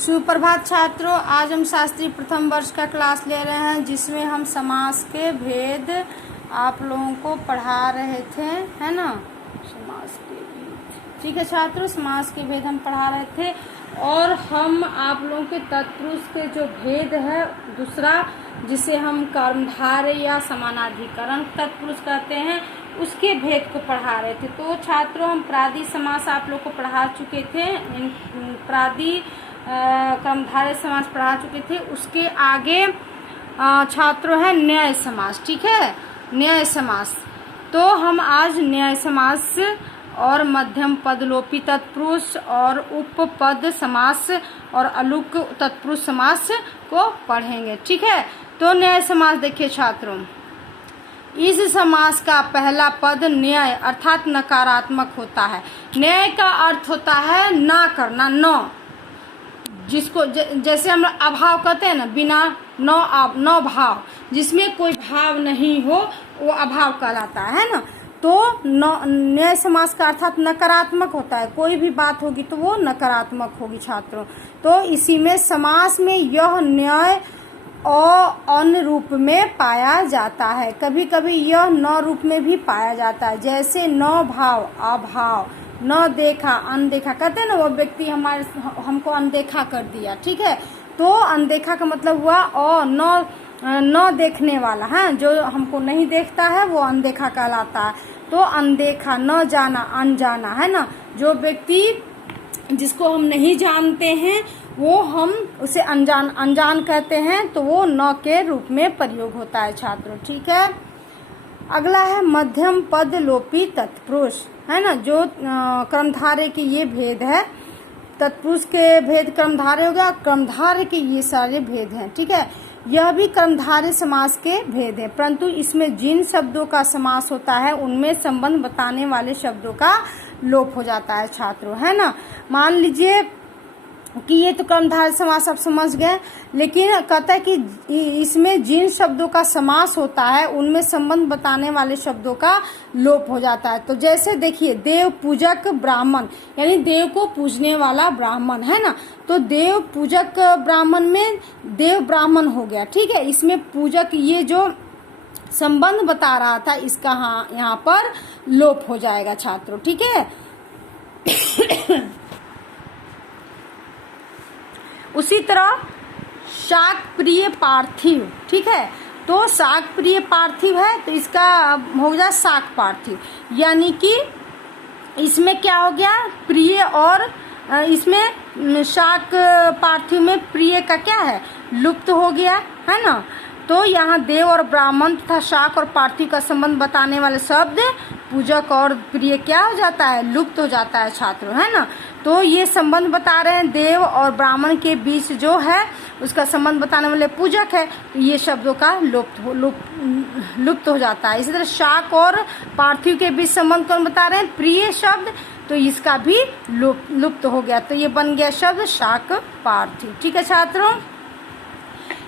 सुप्रभात छात्रों, आज हम शास्त्री प्रथम वर्ष का क्लास ले रहे हैं जिसमें हम समास के भेद आप लोगों को पढ़ा रहे थे, है ना। समास के भेद, ठीक है छात्रों, समास के भेद हम पढ़ा रहे थे और हम आप लोगों के तत्पुरुष के जो भेद है दूसरा, जिसे हम कर्मधारय या समानाधिकरण तत्पुरुष कहते हैं, उसके भेद को पढ़ा रहे थे। तो छात्रों, हम प्रादि समास आप लोग को पढ़ा चुके थे, प्रादि कर्मधारय समास पढ़ा चुके थे। उसके आगे छात्रों है न्याय समास, ठीक है, न्याय समास। तो हम आज न्याय समास और मध्यम पदलोपी तत्पुरुष और उपपद समास और अलुक तत्पुरुष समास को पढ़ेंगे, ठीक है। तो न्याय समास देखिए छात्रों, इस समास का पहला पद न्याय अर्थात नकारात्मक होता है। न्याय का अर्थ होता है ना करना, न, जिसको जैसे हम अभाव कहते हैं ना, बिना न भाव, जिसमें कोई भाव नहीं हो वो अभाव कहलाता है ना। तो न्याय समास का अर्थात नकारात्मक होता है, कोई भी बात होगी तो वो नकारात्मक होगी छात्रों। तो इसी में समास में यह न्याय और अन्य रूप में पाया जाता है, कभी कभी यह न रूप में भी पाया जाता है। जैसे न भाव अभाव, न देखा अनदेखा, कहते हैं ना वो व्यक्ति हमको अनदेखा कर दिया, ठीक है। तो अनदेखा का मतलब हुआ और न देखने वाला है, जो हमको नहीं देखता है वो अनदेखा कहलाता है। तो अनदेखा, न जाना अनजाना, है ना, जो व्यक्ति जिसको हम नहीं जानते हैं वो हम उसे अनजान कहते हैं, तो वो न के रूप में प्रयोग होता है छात्रों, ठीक है। अगला है मध्यम पद लोपी तत्पुरुष, है ना, जो कर्मधारय के ये भेद है। तत्पुरुष के भेद कर्मधारय हो गया, कर्मधारय के ये सारे भेद हैं, ठीक है। यह भी कर्मधारय समास के भेद है, परंतु इसमें जिन शब्दों का समास होता है उनमें संबंध बताने वाले शब्दों का लोप हो जाता है छात्रों, है ना। मान लीजिए कि ये तो कर्मधारय समास आप समझ गए, लेकिन कहता है कि इसमें जिन शब्दों का समास होता है उनमें संबंध बताने वाले शब्दों का लोप हो जाता है। तो जैसे देखिए, देव पूजक ब्राह्मण, यानी देव को पूजने वाला ब्राह्मण, है ना। तो देव पूजक ब्राह्मण में देव ब्राह्मण हो गया, ठीक है। इसमें पूजक ये जो संबंध बता रहा था इसका यहाँ पर लोप हो जाएगा छात्रों, ठीक है। उसी तरह शाक प्रिय पार्थिव, ठीक है। तो शाक प्रिय पार्थिव है तो इसका हो गया शाक पार्थिव, यानी कि इसमें क्या हो गया, प्रिय, और इसमें शाक पार्थिव में प्रिय का क्या है, लुप्त हो गया, है ना। तो यहाँ देव और ब्राह्मण तथा शाक और पार्थिव का संबंध बताने वाले शब्द पूजक और प्रिय क्या हो जाता है, लुप्त हो जाता है छात्रों, है ना। तो ये संबंध बता रहे हैं देव और ब्राह्मण के बीच जो है उसका संबंध बताने वाले पूजक है, तो ये शब्दों का लुप्त हो जाता है। इसी तरह शाक और पार्थिव के बीच संबंध कौन बता रहे हैं, प्रिय शब्द, तो इसका भी लुप्त हो गया, तो ये बन गया शब्द शाक पार्थिव, ठीक है छात्रों।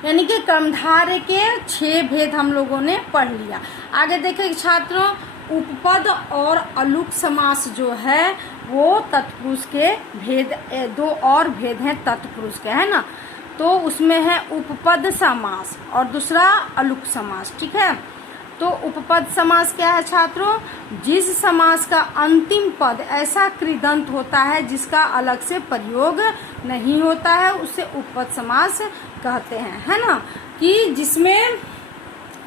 यानी कि कर्मधारय के 6 भेद हम लोगों ने पढ़ लिया। आगे देखें छात्रों, उपपद और अलुक समास जो है वो तत्पुरुष के भेद, 2 और भेद हैं तत्पुरुष के, है ना। तो उसमें है उपपद समास और दूसरा अलुक समास, ठीक है। तो उपपद समास क्या है छात्रों, जिस समास का अंतिम पद ऐसा कृदंत होता है जिसका अलग से प्रयोग नहीं होता है, उसे उपपद समास कहते हैं, है ना। कि जिसमें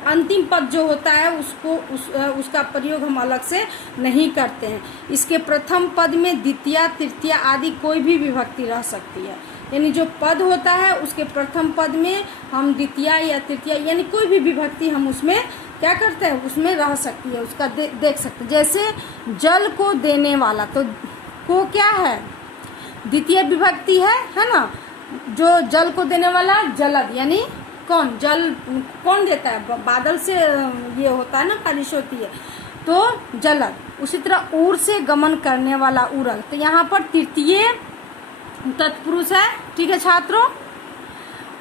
अंतिम पद जो होता है उसका प्रयोग हम अलग से नहीं करते हैं। इसके प्रथम पद में द्वितीय तृतीय आदि कोई भी विभक्ति रह सकती है, यानी जो पद होता है उसके प्रथम पद में हम द्वितीय या तृतीय यानी कोई भी विभक्ति हम उसमें क्या करते हैं, उसमें रह सकती है, उसका देख सकते हैं। जैसे जल को देने वाला, तो को क्या है, द्वितीय विभक्ति है ना। जो जल को देने वाला जलद, यानी कौन, जल कौन देता है, बादल से ये होता है ना, बारिश होती है, तो जलद। उसी तरह उर से गमन करने वाला उरग, तो यहाँ पर तृतीय तत्पुरुष है, ठीक है छात्रों।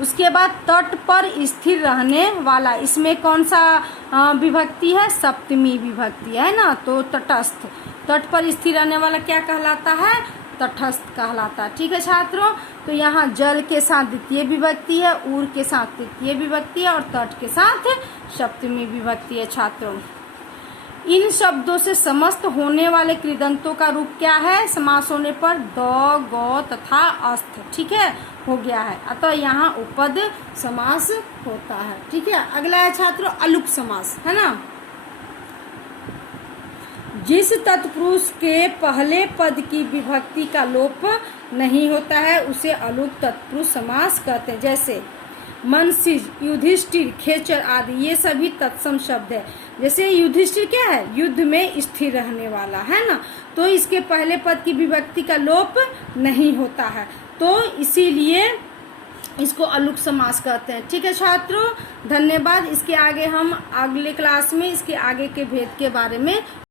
उसके बाद तट पर स्थिर रहने वाला, इसमें कौन सा विभक्ति है, सप्तमी विभक्ति है ना। तो तटस्थ, तट पर स्थिर रहने वाला क्या कहलाता है, तटस्थ कहलाता है। ठीक है छात्रों, तो यहाँ जल के साथ द्वितीय विभक्ति है, ऊर के साथ तृतीय विभक्ति है और तट के साथ सप्तमी विभक्ति है। छात्रों, इन शब्दों से समस्त होने वाले कृदंतों का रूप क्या है? समास होने पर द, ग तथा अस्थ। ठीक है, हो गया है, अतः यहाँ उपपद समास होता है। ठीक है, अगला है छात्रों अलुक समास, है ना। जिस तत्पुरुष के पहले पद की विभक्ति का लोप नहीं होता है उसे अलुक तत्पुरुष समास कहते हैं। जैसे मनसिज, युधिष्ठिर, खेचर आदि ये सभी तत्सम शब्द है। जैसे युधिष्ठिर क्या है? युद्ध में स्थिर रहने वाला, है ना, तो इसके पहले पद की विभक्ति का लोप नहीं होता है, तो इसीलिए इसको अलुक समास कहते हैं। ठीक है छात्रों, धन्यवाद। इसके आगे हम अगले क्लास में इसके आगे के भेद के बारे में